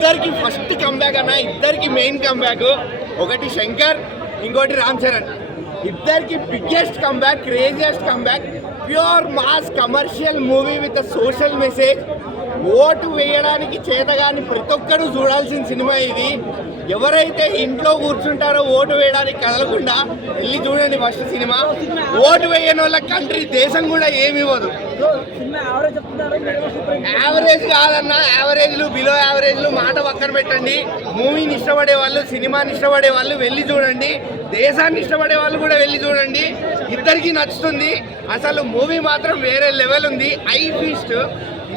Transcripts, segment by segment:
ఇద్దరికి first comeback అన్న ఇద్దరికి మెయిన్ కంబ్యాక్ ఒకటి శంకర్ ఇంకోటి రామ్ చరణ్. ఇద్దరికి biggest comeback craziest comeback pure mass commercial movie with social message vote వేయడానికి చేతగాని ప్రతి ఒక్కరు చూడాల్సిన సినిమా ఇది. ఎవరైతే ఇంట్లో కూర్చుంటారో ఓటు వేయడానికి కదలకుండా వెళ్ళి చూడండి ఫస్ట్ సినిమా. ఓటు వేయని వాళ్ళ కంట్రీ దేశం కూడా ఏమి ఇవ్వదు. సినిమా యావరేజ్ కాదన్నా యావరేజ్లు బిలో యావరేజ్లు మాట పక్కన పెట్టండి. మూవీని ఇష్టపడే వాళ్ళు సినిమాని ఇష్టపడే వాళ్ళు వెళ్ళి చూడండి. దేశాన్ని ఇష్టపడే వాళ్ళు కూడా వెళ్ళి చూడండి. ఇద్దరికీ నచ్చుతుంది. అసలు మూవీ మాత్రం వేరే లెవెల్ ఉంది. Eye feast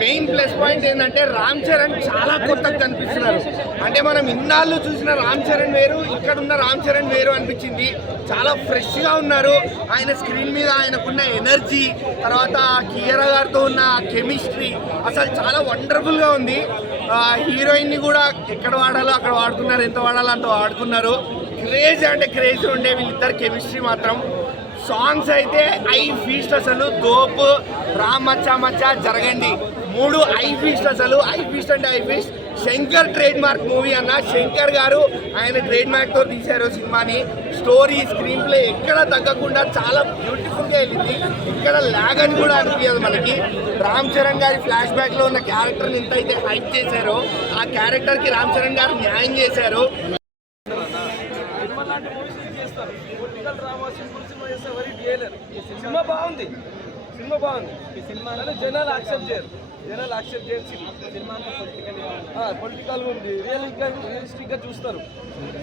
main plus point ఏంటంటే రామ్ చరణ్ చాలా కొత్తగా కనిపిస్తున్నారు. అంటే మనం ఇన్నాళ్ళు చూసిన రామ్ చరణ్ వేరు ఇక్కడ ఉన్న రామ్ చరణ్ వేరు అనిపించింది. చాలా ఫ్రెష్గా ఉన్నారు. ఆయన స్క్రీన్ మీద ఆయనకున్న ఎనర్జీ తర్వాత కీరా గారితో ఉన్న కెమిస్ట్రీ అసలు చాలా వండర్ఫుల్గా ఉంది. హీరోయిన్ని కూడా ఎక్కడ వాడాలో అక్కడ వాడుకున్నారు ఎంత వాడాలో అంత వాడుకున్నారు క్రేజ్ అంటే క్రేజ్ ఉండే వీళ్ళిద్దరు కెమిస్ట్రీ మాత్రం. సాంగ్స్ అయితే ఐ ఫీస్ట్ అసలు దోపు రామ్ మచ్చా మచ్చా జరగండి. మూడు ఐ అసలు. ఐ ఫీస్ట్ అంటే eye Shankar trade mark movie అన్న. శంకర్ గారు ఆయన ట్రేడ్ మార్క్తో తీశారు సినిమాని. స్టోరీ స్క్రీన్ ప్లే ఎక్కడ తగ్గకుండా చాలా బ్యూటిఫుల్గా వెళ్ళింది. ఇక్కడ ల్యాగ్ అని కూడా అనిపించదు మనకి. రామ్ చరణ్ గారి ఫ్లాష్ బ్యాక్లో ఉన్న క్యారెక్టర్ ఎంత అయితే హైప్ చేశారో ఆ క్యారెక్టర్కి రామ్ చరణ్ గారు న్యాయం చేశారు. సినిమా బాగుంది. సినిమా బాగుంది. ఈ సినిమా జనాలు యాక్సెప్ట్ చేయరు. జనాలు యాక్సెప్ట్ చేయరు సినిమా. పొలిటికల్ ఉంది. రియలిస్టిక్గా రియలిస్టిక్గా చూస్తారు.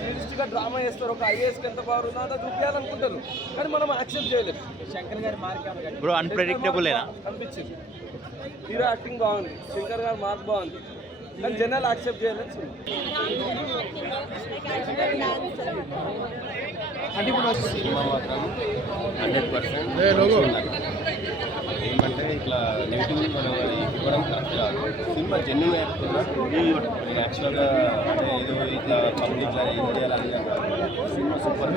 రియలిస్టిక్గా డ్రామా చేస్తారు. ఒక ఐఏఎస్కి ఎంత పవర్ ఉందో అంతా చూపించాలనుకుంటారు. కానీ మనం యాక్సెప్ట్ చేయలేము శంకర్ గారి మార్క్ బ్రో అన్ప్రెడిక్టబులేనా అనిపించింది. హీరో యాక్టింగ్ బాగుంది. శంకర్ గారి మార్క్ బాగుంది. కానీ జనాలు యాక్సెప్ట్ చేయలేదు సినిమా. సినిమా మాత్రం హండ్రెడ్ పర్సెంట్. అట్లా నెగిటివ్ మనం ఇవ్వడం కరెక్ట్ కాదు. సినిమా జెన్యున్ యాక్చువల్గా అంటే ఏదో ఇట్లా పబ్లిక్ ఇట్లా ఏం చేయాలని సినిమా సూపర్